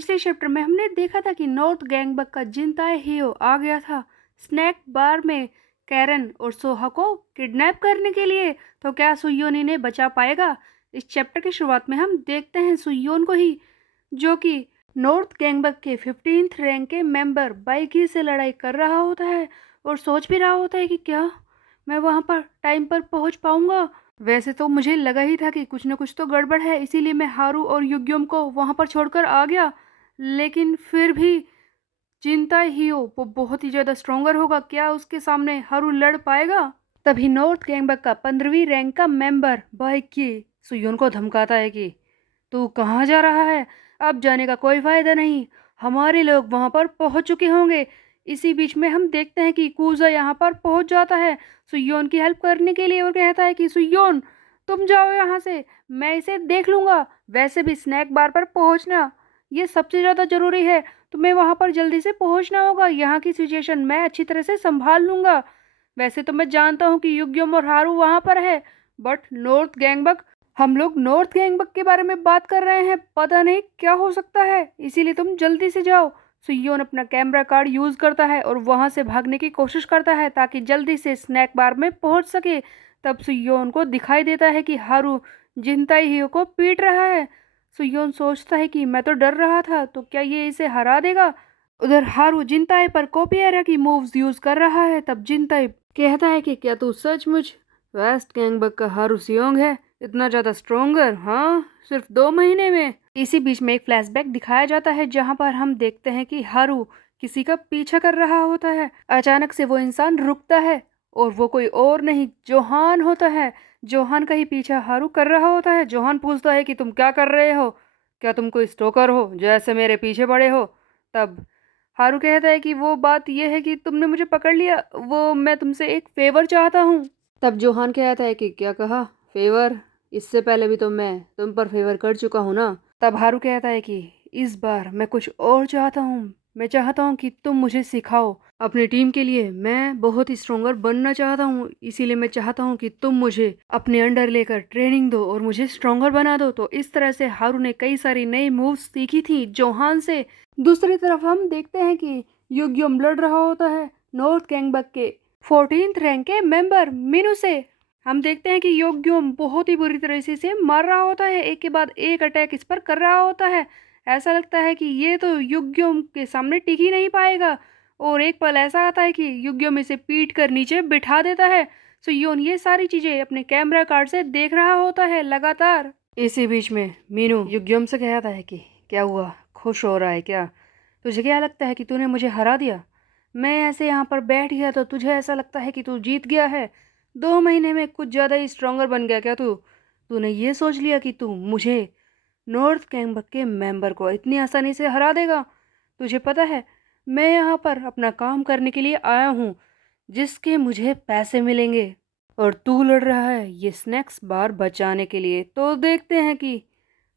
पिछले चैप्टर में हमने देखा था कि नॉर्थ गैंगबक का जिनताए हियो आ गया था स्नैक बार में कैरन और सोहा को किडनैप करने के लिए। तो क्या सुयोन इन्हें बचा पाएगा? इस चैप्टर की शुरुआत में हम देखते हैं सुयोन को ही, जो कि नॉर्थ गैंगबक के 15th रैंक के मेंबर बाइकी से लड़ाई कर रहा होता है और सोच भी रहा होता है कि क्या मैं वहां पर टाइम पर पहुंच पाऊंगा। वैसे तो मुझे लगा ही था कि कुछ न कुछ तो गड़बड़ है, इसीलिए मैं हारू और युग्योम को वहां पर छोड़कर आ गया। लेकिन फिर भी चिंता ही हो, वो बहुत ही ज्यादा स्ट्रोंगर होगा, क्या उसके सामने हारू लड़ पाएगा? तभी नॉर्थ गैंगबक का 15वीं रैंक का मेंबर बाइकी सुयोन को धमकाता है कि तू कहाँ जा रहा है? अब जाने का कोई फायदा नहीं, हमारे लोग वहां पर पहुंच चुके होंगे। इसी बीच में हम देखते हैं कि कूजा यहाँ पर पहुंच जाता है सुयोन की हेल्प करने के लिए और कहता है कि सुयोन तुम जाओ यहाँ से, मैं इसे देख लूंगा। वैसे भी स्नैक बार पर पहुंचना ये सबसे ज़्यादा ज़रूरी है, तुम्हें वहां पर जल्दी से पहुंचना होगा। यहाँ की सिचुएशन मैं अच्छी तरह से संभाल लूंगा। वैसे तो मैं जानता हूँ कि युग्यम और हारू वहां पर है, बट नॉर्थ गैंगबक, हम लोग नॉर्थ गैंगबक के बारे में बात कर रहे हैं, पता नहीं क्या हो सकता है, इसीलिए तुम जल्दी से जाओ। सुयोन अपना कैमरा कार्ड यूज करता है और वहां से भागने की कोशिश करता है ताकि जल्दी से स्नैक बार में पहुंच सके। तब सुयोन को दिखाई देता है कि हारू जिनताई हियो को पीट रहा है। सुयोन सोचता है कि मैं तो डर रहा था, तो क्या ये इसे हरा देगा? उधर हारू जिनताई पर कॉपी की मूव्स यूज कर रहा है। तब जिनताई कहता है कि क्या तू सचमुच वेस्ट गैंगबक का हारू सियोंग है, इतना ज्यादा स्ट्रोंगर? हाँ, सिर्फ 2 महीने में। इसी बीच में एक फ्लैशबैक दिखाया जाता है जहां पर हम देखते हैं कि हारू किसी का पीछा कर रहा होता है। अचानक से वो इंसान रुकता है और वो कोई और नहीं जोहान होता है। जोहान का ही पीछा हारू कर रहा होता है। जोहान पूछता है कि तुम क्या कर रहे हो, क्या तुम कोई स्टोकर हो जैसे मेरे पीछे पड़े हो? तब हारू कहता है कि वो बात यह है कि तुमने मुझे पकड़ लिया, वो मैं तुमसे एक फेवर चाहता हूँ। तब जोहान कहता है कि क्या कहा? फेवर? इससे पहले भी तो मैं तुम पर फेवर कर चुका हूँ ना। तब हारू कहता है कि इस बार मैं कुछ और चाहता हूँ, मैं चाहता हूँ कि तुम मुझे सिखाओ अपनी टीम के लिए। मैं बहुत ही स्ट्रोंगर बनना चाहता हूँ, इसीलिए मैं चाहता हूँ कि तुम मुझे अपने अंडर लेकर ट्रेनिंग दो और मुझे स्ट्रोंगर बना दो। तो इस तरह से हारू ने कई सारी नई मूव्स सीखी थी जोहान से। दूसरी तरफ हम देखते हैं कि युग्यम लड़ रहा होता है नॉर्थ गैंगबक के 14th रैंक के मेंबर मीनू से। हम देखते हैं कि योग्योम बहुत ही बुरी तरह से इसे मार रहा होता है, एक के बाद एक अटैक इस पर कर रहा होता है। ऐसा लगता है कि ये तो युग्योम के सामने टिक ही नहीं पाएगा। और एक पल ऐसा आता है कि युग्योम इसे पीट कर नीचे बिठा देता है। सो योन ये सारी चीजें अपने कैमरा कार्ड से देख रहा होता है लगातार। इसी बीच में मीनू युग्योम से कहता है कि क्या हुआ, खुश हो रहा है क्या? तुझे क्या लगता है कि तूने मुझे हरा दिया? मैं ऐसे यहाँ पर बैठ गया तो तुझे ऐसा लगता है कि तू जीत गया है? 2 महीने में कुछ ज़्यादा ही स्ट्रोंगर बन गया क्या तू? तूने ये सोच लिया कि तू मुझे, नॉर्थ गैंगबक के मेंबर को, इतनी आसानी से हरा देगा? तुझे पता है मैं यहाँ पर अपना काम करने के लिए आया हूँ, जिसके मुझे पैसे मिलेंगे, और तू लड़ रहा है ये स्नैक्स बार बचाने के लिए। तो देखते हैं कि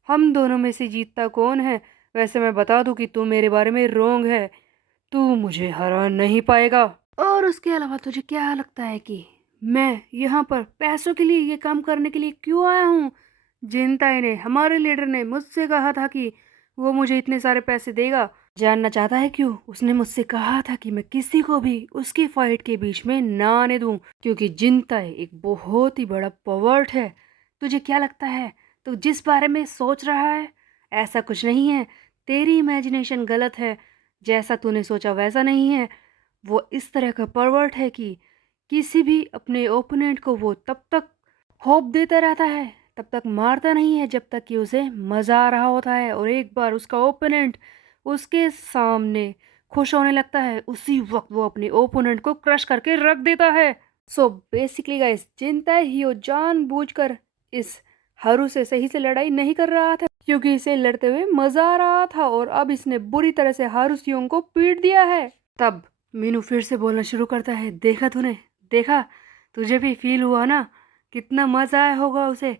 हम दोनों में से जीतता कौन है। वैसे मैं बता दूं कि तू मेरे बारे में रोंग है, तू मुझे हरा नहीं पाएगा। और उसके अलावा तुझे क्या लगता है कि मैं यहाँ पर पैसों के लिए ये काम करने के लिए क्यों आया हूँ? जिनताई ने, हमारे लीडर ने मुझसे कहा था कि वो मुझे इतने सारे पैसे देगा। जानना चाहता है क्यों? उसने मुझसे कहा था कि मैं किसी को भी उसकी फाइट के बीच में ना आने दूं, क्योंकि जिनताई एक बहुत ही बड़ा पवर्ट है। तुझे क्या लगता है तू जिस बारे में सोच रहा है? ऐसा कुछ नहीं है, तेरी इमेजिनेशन गलत है। जैसा तूने सोचा वैसा नहीं है। वो इस तरह का परवर्ट है कि किसी भी अपने ओपोनेंट को वो तब तक होप देता रहता है, तब तक मारता नहीं है जब तक कि उसे मज़ा आ रहा होता है, और एक बार उसका ओपोनेंट उसके सामने खुश होने लगता है, उसी वक्त वो अपने ओपोनेंट को क्रश करके रख देता है। सो बेसिकली गाइस, चिंता ही जानबूझकर इस हारू से सही से लड़ाई नहीं कर रहा था, क्योंकि इसे लड़ते हुए मजा आ रहा था, और अब इसने बुरी तरह से हारू सियोंग को पीट दिया है। तब मीनू फिर से बोलना शुरू करता है, देखा तूने, देखा, तुझे भी फील हुआ ना कितना मजा आया होगा उसे?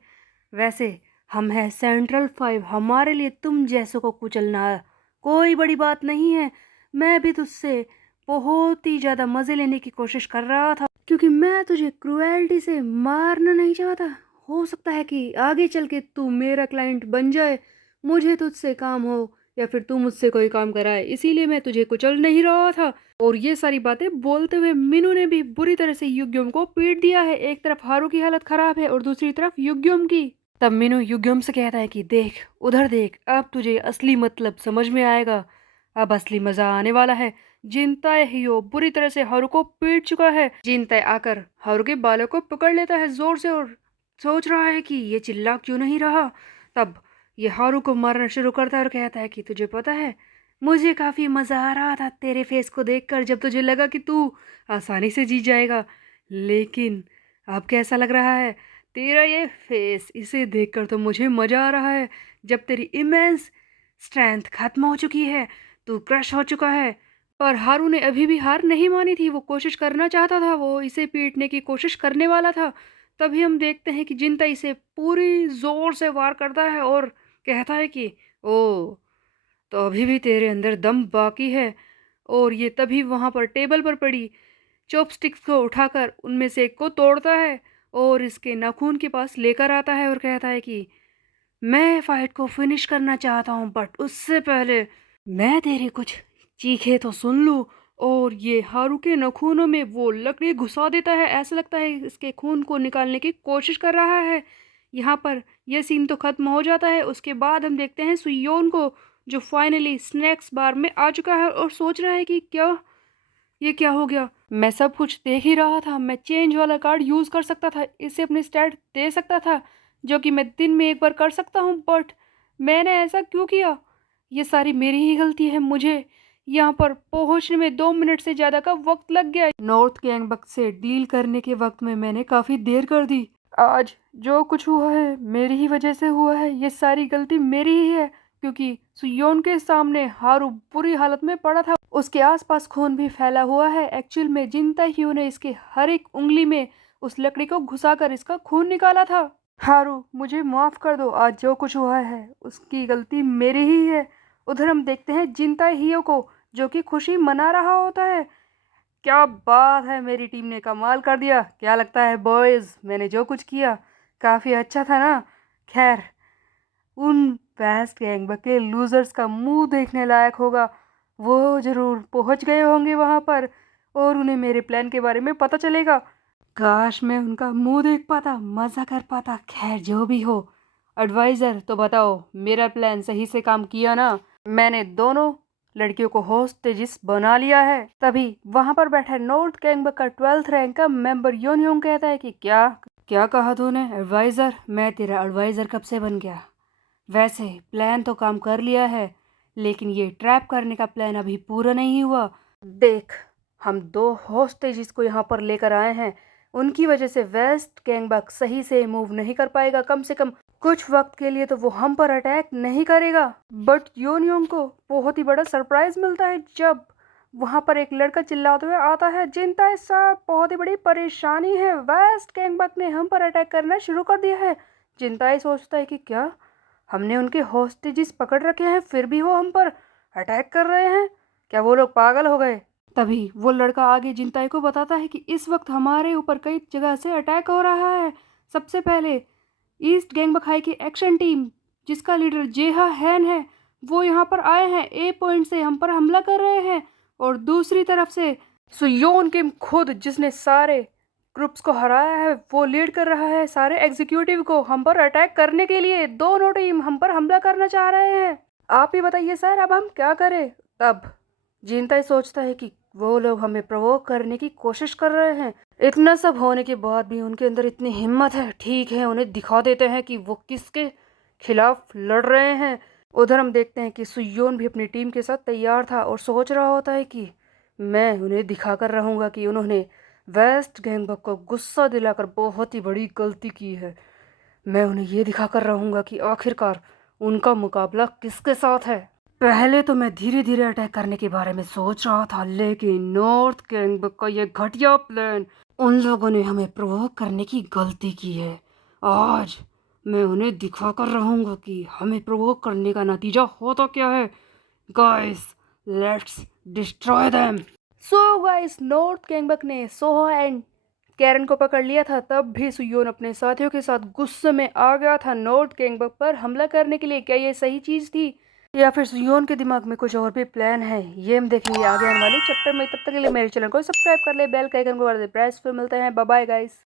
वैसे हम हैं सेंट्रल 5, हमारे लिए तुम जैसों को कुचलना कोई बड़ी बात नहीं है। मैं भी तुझसे बहुत ही ज्यादा मजे लेने की कोशिश कर रहा था, क्योंकि मैं तुझे क्रुएल्टी से मारना नहीं चाहता। हो सकता है कि आगे चल के तू मेरा क्लाइंट बन जाए, मुझे तुझसे काम हो, या फिर तू मुझसे कोई काम कराए, इसीलिए मैं तुझे कुचल नहीं रहा था। और ये सारी बातें बोलते हुए मीनू ने भी बुरी तरह से युग्यम को पीट दिया है। एक तरफ हारू की हालत खराब है और दूसरी तरफ युग्यम की। तब मीनू युग्यम से कहता है कि देख उधर देख, अब तुझे असली मतलब समझ में आएगा, अब असली मजा आने वाला है। जिनताए हियो बुरी तरह से हारू को पीट चुका है। जिनताए आकर हारू के बालों को पकड़ लेता है जोर से और सोच रहा है कि ये चिल्ला क्यों नहीं रहा। तब ये हारू को मारना शुरू करता है और कहता है कि तुझे पता है, मुझे काफी मजा आ रहा था तेरे फेस को देखकर, जब तुझे लगा कि तू आसानी से जीत जाएगा। लेकिन अब कैसा लग रहा है तेरा ये फेस, इसे देखकर तो मुझे मजा आ रहा है। जब तेरी इमेंस स्ट्रेंथ खत्म हो चुकी है, तू क्रश हो चुका है। पर हारू ने अभी भी हार नहीं मानी थी, वो कोशिश करना चाहता था, वो इसे पीटने की कोशिश करने वाला था। तभी हम देखते हैं कि जिनता इसे पूरी जोर से वार करता है और कहता है कि ओ, तो अभी भी तेरे अंदर दम बाकी है। और ये तभी वहां पर टेबल पर पड़ी चॉपस्टिक्स को उठाकर उनमें से एक को तोड़ता है और इसके नाखून के पास लेकर आता है और कहता है कि मैं फाइट को फिनिश करना चाहता हूँ, बट उससे पहले मैं तेरे कुछ चीखे तो सुन लूँ। और ये हारू के नाखूनों में वो लकड़ी घुसा देता है, ऐसा लगता है इसके खून को निकालने की कोशिश कर रहा है। यहाँ पर यह सीन तो खत्म हो जाता है। उसके बाद हम देखते हैं सुयोन को, जो फाइनली स्नैक्स बार में आ चुका है और सोच रहा है कि क्या ये क्या हो गया। मैं सब कुछ देख ही रहा था, मैं चेंज वाला कार्ड यूज कर सकता था, इसे अपने स्टैट दे सकता था, जो कि मैं दिन में एक बार कर सकता हूँ, बट मैंने ऐसा क्यों किया। ये सारी मेरी ही गलती है। मुझे यहाँ पर पहुंचने में 2 मिनट से ज्यादा का वक्त लग गया। नॉर्थ गैंगबक से डील करने के वक्त में मैंने काफी देर कर दी। आज जो कुछ हुआ है मेरी ही वजह से हुआ है, ये सारी गलती मेरी ही है, क्योंकि सुयोन के सामने हारू बुरी हालत में पड़ा था, उसके आसपास खून भी फैला हुआ है। एक्चुअल में जिनता ह्यू ने इसके हर एक उंगली में उस लकड़ी को घुसाकर इसका खून निकाला था। हारू मुझे माफ कर दो, आज जो कुछ हुआ है उसकी गलती मेरी ही है। उधर हम देखते हैं जिनता हियो को, जो कि खुशी मना रहा होता है। क्या बात है, मेरी टीम ने कमाल कर दिया। क्या लगता है बॉयज, मैंने जो कुछ किया काफी अच्छा था ना। खैर, उन बेस्ट गैंग के लूजर्स का मुंह देखने लायक होगा। वो जरूर पहुंच गए होंगे वहां पर और उन्हें मेरे प्लान के बारे में पता चलेगा। काश मैं उनका मुंह देख पाता, मजा कर पाता। खैर जो भी हो, एडवाइजर तो बताओ मेरा प्लान सही से काम किया ना। मैंने दोनों लड़कियों को होस्टेजिस बना लिया है। तभी वहां पर बैठा नॉर्थ गैंगबक का 12th रैंक का मेंबर योन कहता है कि क्या क्या कहा तूने एडवाइजर, मैं तेरा एडवाइजर कब से बन गया। वैसे प्लान तो काम कर लिया है, लेकिन ये ट्रैप करने का प्लान अभी पूरा नहीं हुआ। देख, हम 2 होस्टेजिस को यहाँ पर लेकर आए हैं, उनकी वजह से वेस्ट गैंगबक सही से मूव नहीं कर पाएगा। कम से कम कुछ वक्त के लिए तो वो हम पर अटैक नहीं करेगा। बट योन को बहुत ही बड़ा सरप्राइज मिलता है जब वहां पर एक लड़का चिल्लाते हुए आता है, जिनता साहब बहुत ही बड़ी परेशानी है, वेस्ट गैंगबक ने हम पर अटैक करना शुरू कर दिया है। जिनता सोचता है कि क्या हमने उनके हॉस्टेजेस पकड़ रखे हैं फिर भी वो हम पर अटैक कर रहे हैं, क्या वो लोग पागल हो गए। तभी वो लड़का आगे जिनताई को बताता है कि इस वक्त हमारे ऊपर कई जगह से अटैक हो रहा है। सबसे पहले ईस्ट गैंग बखाई की एक्शन टीम, जिसका लीडर जेहा हैन है, वो यहाँ पर आए हैं, ए पॉइंट से हम पर हमला कर रहे हैं। और दूसरी तरफ से सुयोन किम खुद, जिसने सारे ग्रुप्स को हराया है, वो लीड कर रहा है सारे एग्जीक्यूटिव को हम पर अटैक करने के लिए। दोनों टीम हम पर हमला करना चाह रहे हैं। आप ही बताइए सर, अब हम क्या करें। तब जिनता सोचता है कि वो लोग हमें प्रोवोक करने की कोशिश कर रहे हैं। इतना सब होने के बाद भी उनके अंदर इतनी हिम्मत है। ठीक है, उन्हें दिखा देते हैं कि वो किसके खिलाफ लड़ रहे हैं। उधर हम देखते हैं कि सुयोन भी अपनी टीम के साथ तैयार था और सोच रहा होता है कि मैं उन्हें दिखाकर रहूंगा कि उन्होंने वेस्ट गैंगबक को गुस्सा दिलाकर बहुत ही बड़ी गलती की है। मैं उन्हें ये दिखाकर रहूंगा कि आखिरकार उनका मुकाबला किसके साथ है। पहले तो मैं धीरे धीरे अटैक करने के बारे में सोच रहा था, लेकिन नॉर्थ गैंगबक का ये घटिया प्लान, उन लोगों ने हमें प्रोवोक करने की गलती की है। आज मैं उन्हें दिखाकर रहूंगा कि हमें प्रोवोक करने का नतीजा होता क्या है। Guys, let's destroy them. So guys, north गैंगबक ने सोहा एंड कैरन को पकड़ लिया था। तब भी सुयोन अपने साथियों के साथ गुस्से में आ गया था नॉर्थ गैंगबक पर हमला करने के लिए। क्या ये सही चीज थी? या फिर सुयोन के दिमाग में कुछ और भी प्लान है, ये हम देखेंगे आगे आने वाले चैप्टर में। तब तक के लिए मेरे चैनल को सब्सक्राइब कर ले, बेल का आइकन को कर दे प्रेस। फिर मिलते हैं, बाय बाय गाइस।